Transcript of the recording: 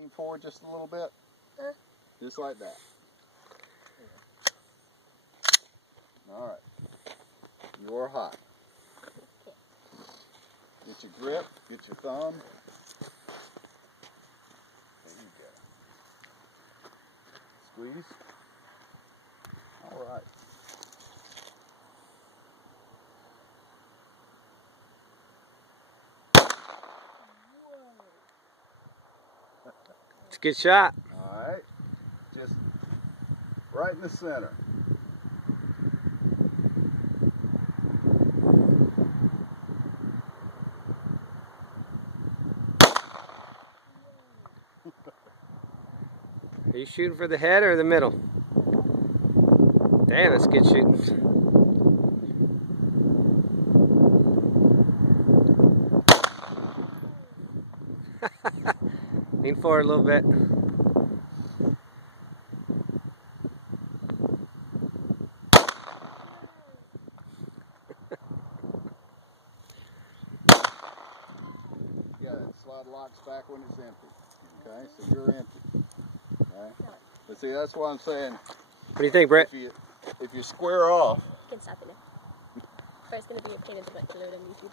Lean forward just a little bit. Just like that. All right. You're hot. Get your grip, get your thumb. There you go. Squeeze. All right. It's a good shot. All right. Just right in the center. Are you shooting for the head or the middle? Damn, that's good shooting. Lean forward a little bit. Yeah, the slide locks back when it's empty. Okay, so you're empty. Okay, but see, that's why I'm saying. What do you think, Brett? If you square off. You can stop it now. But it's going to be a pain in the butt to load on YouTube.